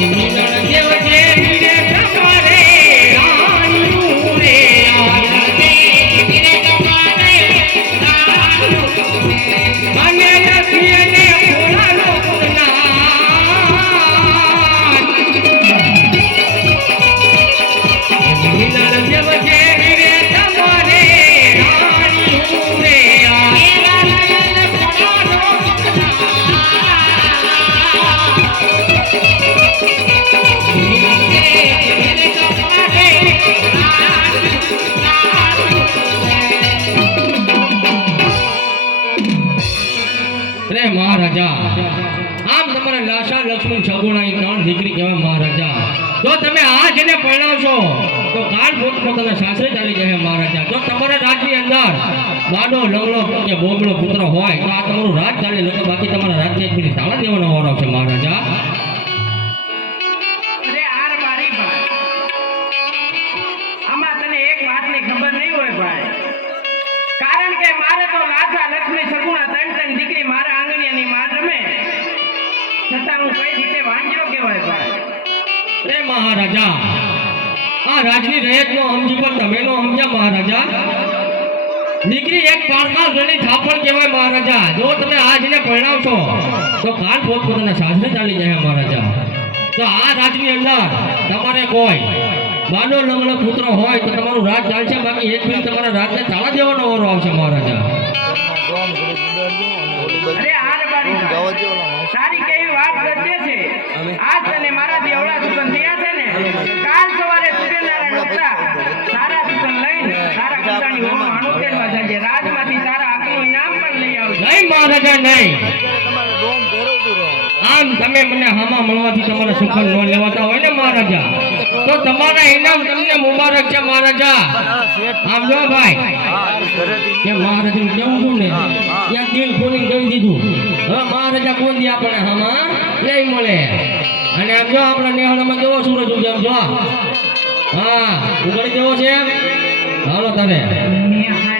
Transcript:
મિલન દેવ મહારાજા. આમ તમારા લાશા લક્ષ્મણ સગુણાની ત્રણ દીકરી કહેવાય મહારાજા. જો તમે આ જેને પરણાવશો તો કાલ પોતપોતાના સાસરે ચાલી જશે મહારાજા. જો તમારા રાજની અંદર ગાડો લંગડો કે બોગડો પુત્ર હોય, તો આ તમારું રાજ ચાલે. લોકો બાકી તમારા રાજ્ય મિનિટ દેવાનો વારો છે મહારાજા. મારે તો લાખા લક્ષ્મી સગુણા ત્રણ ત્રણ દીકરી મારા આંગણિયાની માં રમે. છતાં હું કઈ રીતે વાંચ્યો કહેવાય ભાઈ? રે મહારાજા, આ રાજની રહેત નો સમજી પણ તમે નો સમજ્યા મહારાજા. દીકરી એક પારકા ગણી થાપણ કહેવાય મહારાજા. જો તમે આજને પરણાવશો, તો કાલ પોતપોતાના સાસરે ચાલી જાય મહારાજા. તો આ રાજની અંદર તમારે કોઈ બાનો લગ્ન પુત્ર હોય તો તમારું રાજ ચાલશે બાકી એક મિનિટ તમારા રાજને તાળા દેવાનો વારો આવશે મહારાજા. સારી કેવી વાત કરજે છે. આજ તને મારા દેવડા સુગન થયા છે ને. કાલ સવારે સૂર્યનારાયણ ઉગતા સારા લઈને હોમ માનો જજે. રાજમાંથી તારા આંખનું ઇનામ પણ લઈ આવજે. નહીં મહારાજા નહીં. આમ તમે મને હામાં મળવાથી તમારે સુખન ન લેવાતા હોય ને મહારાજા. તો તમારા ઇનામ તમને મુબારક છે મહારાજા. આમ જો ભાઈ. કે મહારાજા કેવું છું ને? ત્યાં દિલ ખોલી કહી દીધું. હવે મહારાજા કોણ દી આપણે હામાં? નહીં મળે. અને આમ જો આપણા નેહાળામાં કેવો સૂરજ ઉગે, આમ જો. હા, ઉગડી જેવો છે? હાલો નિહાળા